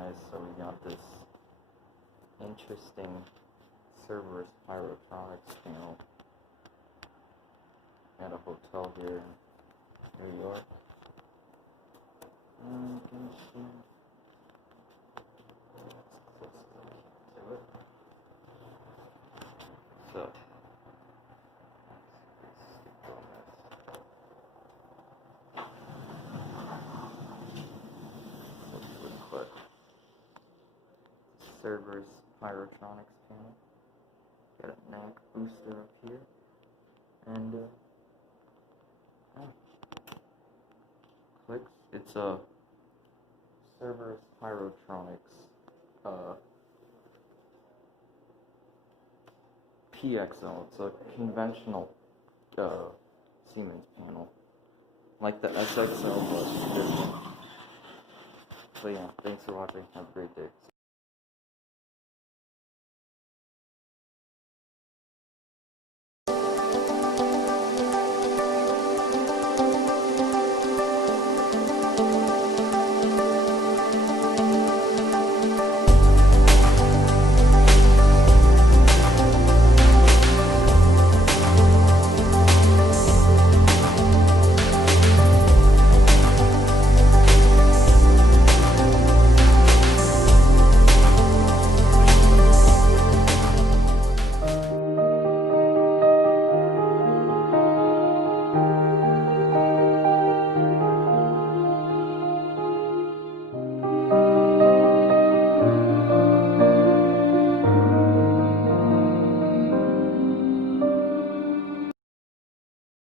guys, so we got this interesting Cerberus Pyrotronics panel at a hotel here in New York. You can see as close as I can to it. So, really quick. Cerberus Pyrotronics panel. Got a NAC booster up here, and clicks. It's a Cerberus Pyrotronics PXL. It's a conventional Siemens panel, like the SXL, but different. So yeah, thanks for watching. Have a great day.